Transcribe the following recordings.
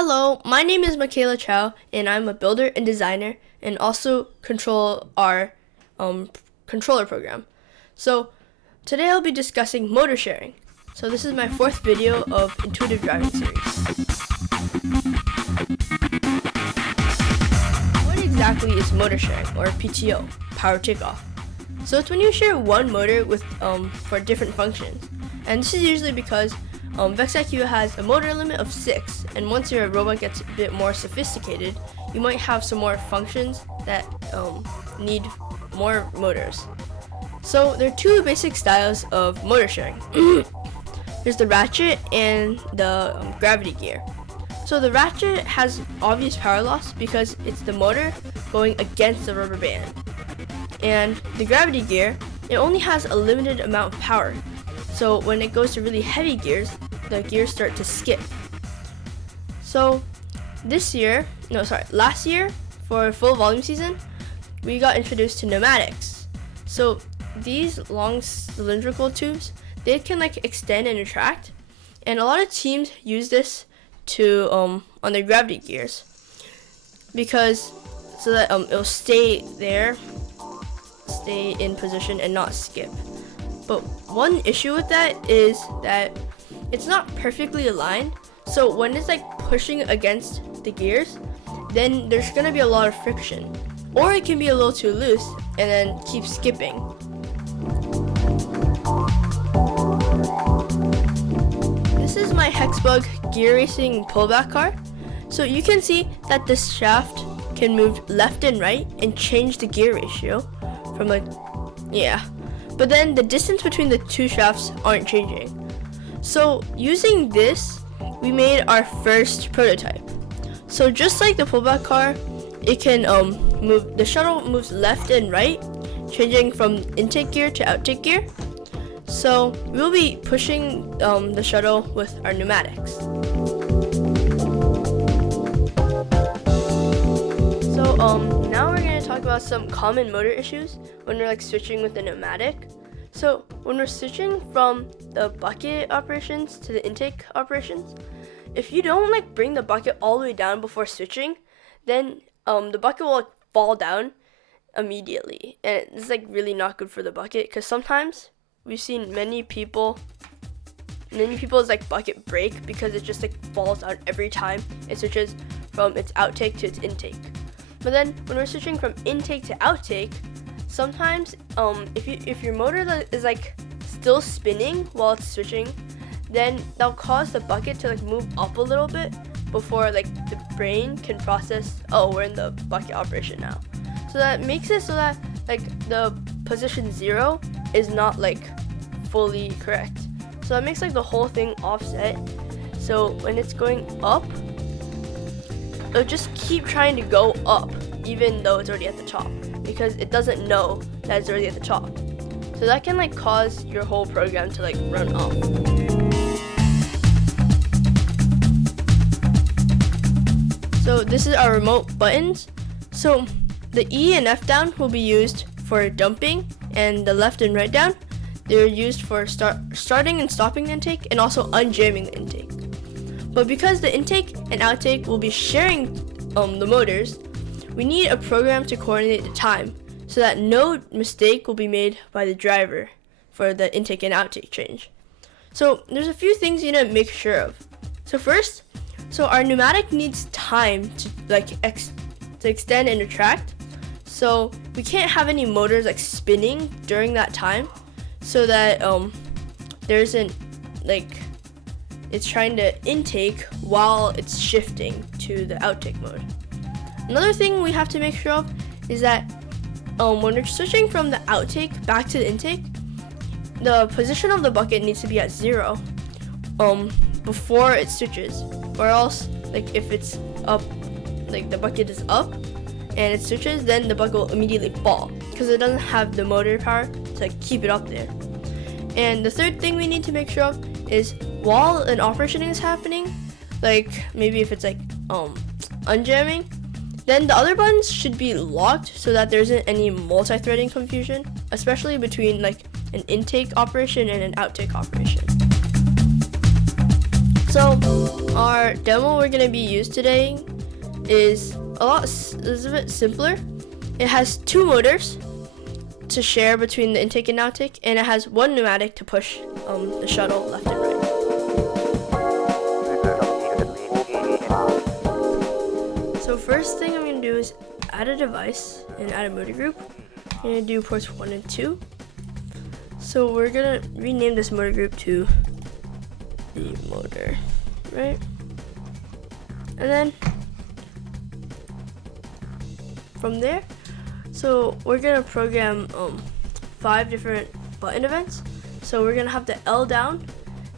Hello, my name is Michaela Chow, and I'm a builder and designer, and also control our controller program. So today I'll be discussing motor sharing. So this is my fourth video of Intuitive Driving series. What exactly is motor sharing, or PTO, power takeoff? So it's when you share one motor with for different functions, and this is usually because Vex IQ has a motor limit of 6, and once your robot gets a bit more sophisticated, you might have some more functions that need more motors. So there are two basic styles of motor sharing. There's the ratchet and the gravity gear. So the ratchet has obvious power loss because it's the motor going against the rubber band. And the gravity gear, it only has a limited amount of power. So when it goes to really heavy gears, the gears start to skip. So last year, for full volume season, we got introduced to pneumatics. So these long cylindrical tubes, they can extend and retract, and a lot of teams use this to on their gravity gears because so that it'll stay in position and not skip. But one issue with that is that it's not perfectly aligned. So when it's pushing against the gears, then there's gonna be a lot of friction. Or it can be a little too loose and then keep skipping. This is my Hexbug gear racing pullback car. So you can see that this shaft can move left and right and change the gear ratio from but then the distance between the two shafts aren't changing. So using this, we made our first prototype. So just like the pullback car, it can the shuttle moves left and right, changing from intake gear to outtake gear. So we'll be pushing the shuttle with our pneumatics. So now we're going to talk about some common motor issues when we're switching with the pneumatic. So when we're switching from the bucket operations to the intake operations, if you don't bring the bucket all the way down before switching, then the bucket will fall down immediately, and it's really not good for the bucket because sometimes we've seen many people's bucket break because it just falls out every time it switches from its outtake to its intake. But then when we're switching from intake to outtake, sometimes if your motor is still spinning while it's switching, then that'll cause the bucket to move up a little bit before the brain can process, oh, we're in the bucket operation now. So that makes it so that the position 0 is not fully correct. So that makes the whole thing offset. So when it's going up, it'll just keep trying to go up even though it's already at the top because it doesn't know that it's already at the top. So that can cause your whole program to run off. So this is our remote buttons. So the E and F down will be used for dumping, and the left and right down, they're used for starting and stopping the intake and also unjamming the intake. But because the intake and outtake will be sharing the motors, we need a program to coordinate the time so that no mistake will be made by the driver for the intake and outtake change. So there's a few things you need to make sure of. So first, our pneumatic needs time to extend and retract. So we can't have any motors spinning during that time, so that there isn't it's trying to intake while it's shifting to the outtake mode. Another thing we have to make sure of is that when we're switching from the outtake back to the intake, the position of the bucket needs to be at 0 before it switches, or else if it's up, the bucket is up and it switches, then the bucket will immediately fall because it doesn't have the motor power to keep it up there. And the third thing we need to make sure of is while an operation is happening, maybe if it's unjamming, then the other buttons should be locked so that there isn't any multi-threading confusion, especially between an intake operation and an outtake operation. So our demo we're going to be used today is a bit simpler. It has 2 motors to share between the intake and outtake, and it has 1 pneumatic to push the shuttle left and right. So first thing I'm going to do is add a device and add a motor group. I'm going to do ports 1 and 2. So we're going to rename this motor group to the motor, right? And then from there, so we're going to program 5 different button events. So we're going to have the L down,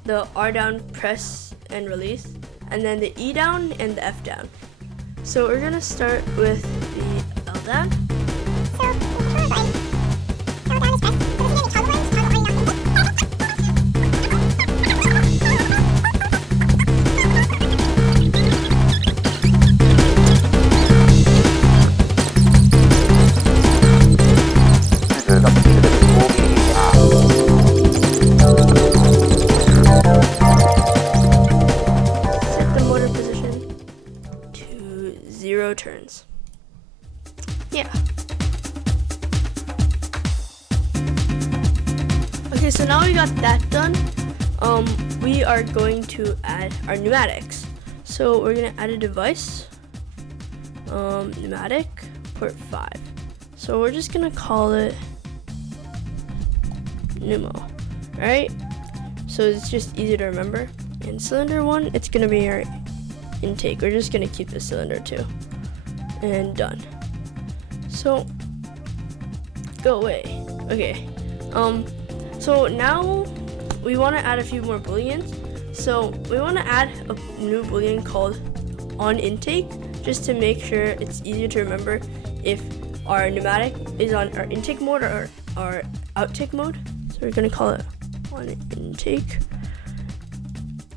the R down, press and release, and then the E down and the F down. So we're going to start with the L down. Turns. Yeah. Okay, so now we got that done. We are going to add our pneumatics. So we're gonna add a device, pneumatic, port 5. So we're just gonna call it pneumo, right? So it's just easy to remember. And cylinder 1, it's gonna be our intake. We're just gonna keep the cylinder 2. And done. So go away. Okay. So now we want to add a few more booleans. So we want to add a new boolean called on intake, just to make sure it's easier to remember if our pneumatic is on our intake mode or our outtake mode. So we're gonna call it on intake.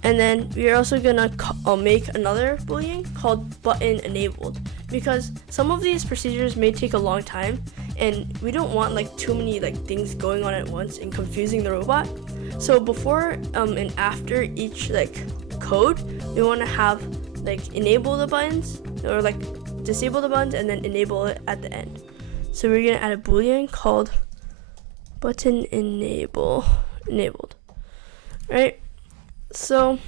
And then we are also gonna make another boolean called button enabled, because some of these procedures may take a long time and we don't want like too many like things going on at once and confusing the robot. So before and after each like code, we want to have like enable the buttons, or like disable the buttons and then enable it at the end. So we're gonna add a boolean called button enabled, right? So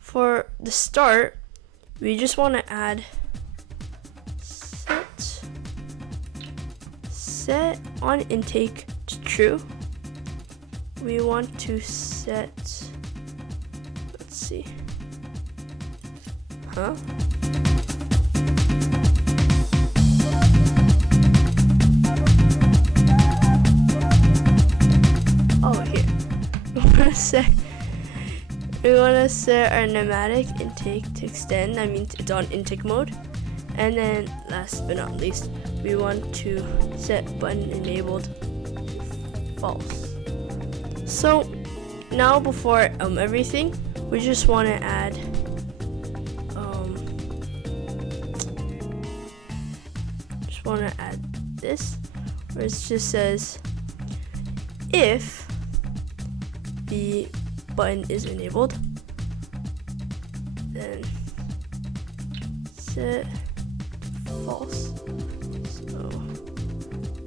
for the start, we just want to add set on intake to true. We want to set, let's see, oh, here. We want to set our pneumatic intake to extend. That means it's on intake mode. And then last but not least, we want to set button enabled false. So now before everything, we just want to add this, where it just says if the button is enabled, then set false. So,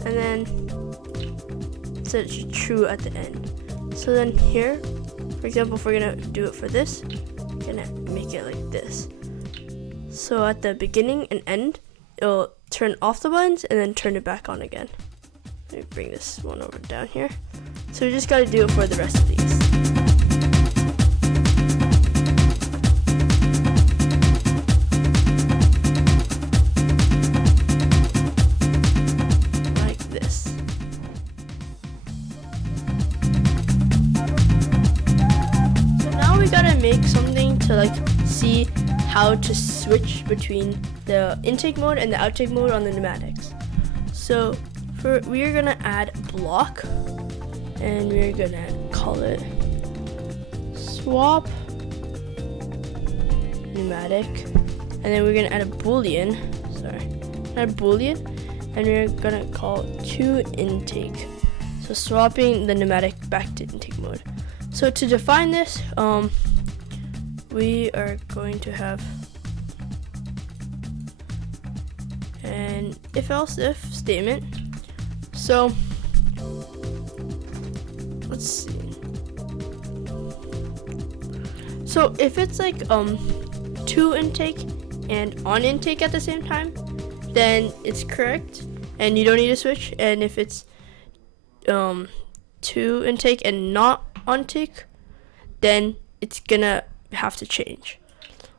and then set it to true at the end. So then here, for example, if we're gonna do it for this, we're gonna make it like this. So at the beginning and end, it'll turn off the buttons and then turn it back on again. Let me bring this one over down here. So we just gotta do it for the rest of these. Make something to like see how to switch between the intake mode and the outtake mode on the pneumatics. So we are gonna add a block, and we're gonna call it swap pneumatic, and then we're gonna add a boolean, and we're gonna call it to intake. So swapping the pneumatic back to intake mode. So to define this, we are going to have an if-else-if statement. So let's see. So if it's like to intake and on intake at the same time, then it's correct and you don't need to switch. And if it's to intake and not on take, then it's gonna have to change.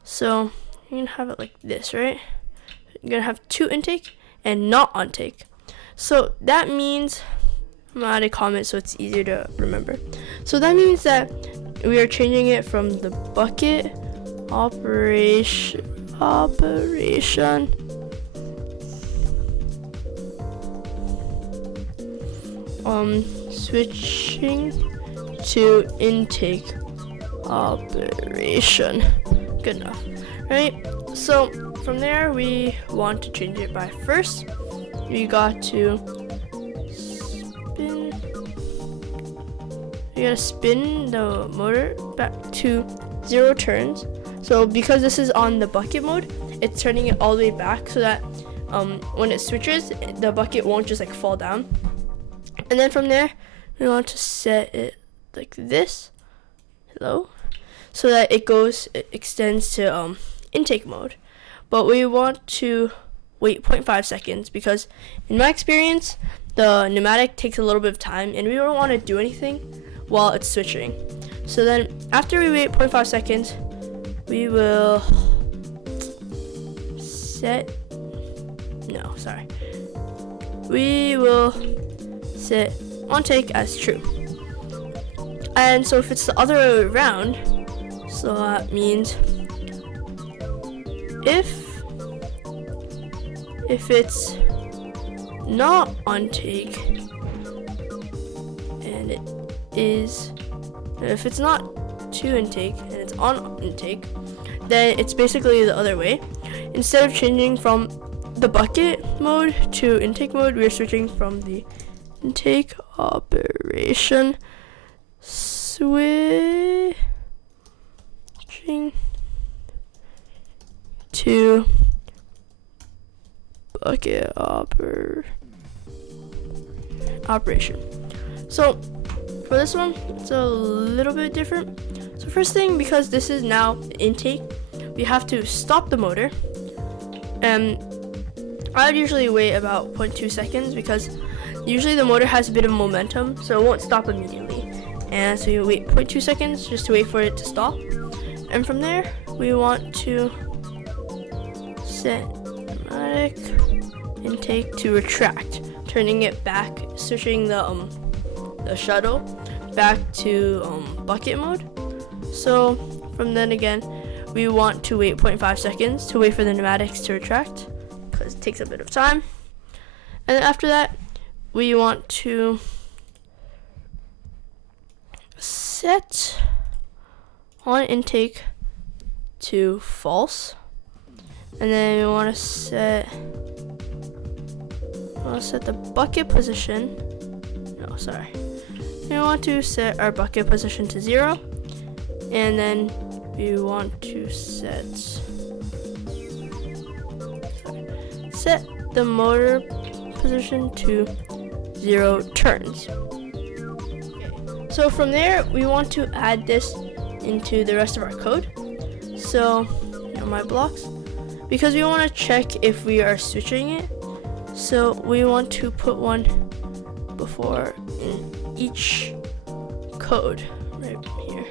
So you're gonna have it like this, right? You're gonna have to intake and not on take. So that means, I'm gonna add a comment so it's easier to remember. So that means that we are changing it from the bucket operation switching to intake operation. Good enough, right? So from there we want to change it by first we got to spin the motor back to 0 turns. So because this is on the bucket mode, it's turning it all the way back so that when it switches, the bucket won't just like fall down. And then from there we want to set it like this, so that it extends to intake mode. But we want to wait 0.5 seconds because in my experience the pneumatic takes a little bit of time and we don't want to do anything while it's switching. So then after we wait 0.5 seconds, we will set on take as true. And so if it's the other way around, so that means if it's not on take and if it's not to intake and it's on intake, then it's basically the other way. Instead of changing from the bucket mode to intake mode, we're switching from the intake operation switching to bucket operation. So for this one, it's a little bit different. So first thing, because this is now intake, we have to stop the motor. And I would usually wait about 0.2 seconds because usually the motor has a bit of momentum, so it won't stop immediately. And so you wait 0.2 seconds just to wait for it to stop. And from there, we want to set pneumatic intake to retract, turning it back, switching the shuttle back to bucket mode. So from then again, we want to wait 0.5 seconds to wait for the pneumatics to retract because it takes a bit of time. And then after that, we want to set on intake to false, and then we want to set the bucket position. We want to set our bucket position to 0, and then we want to set the motor position to 0 turns. Okay. So from there, we want to add this into the rest of our code. So my blocks, because we want to check if we are switching it. So we want to put one before in each code right here.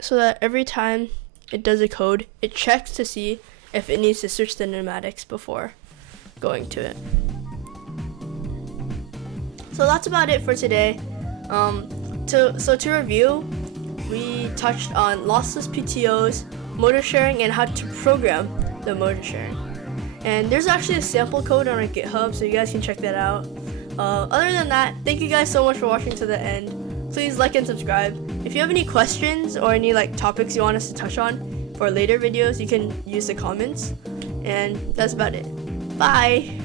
So that every time it does a code, it checks to see if it needs to switch the pneumatics before going to it. So that's about it for today. To review, we touched on lossless PTOs, motor sharing, and how to program the motor sharing. And there's actually a sample code on our GitHub, so you guys can check that out. Other than that, thank you guys so much for watching to the end. Please like and subscribe. If you have any questions or any topics you want us to touch on for later videos, you can use the comments. And that's about it. Bye!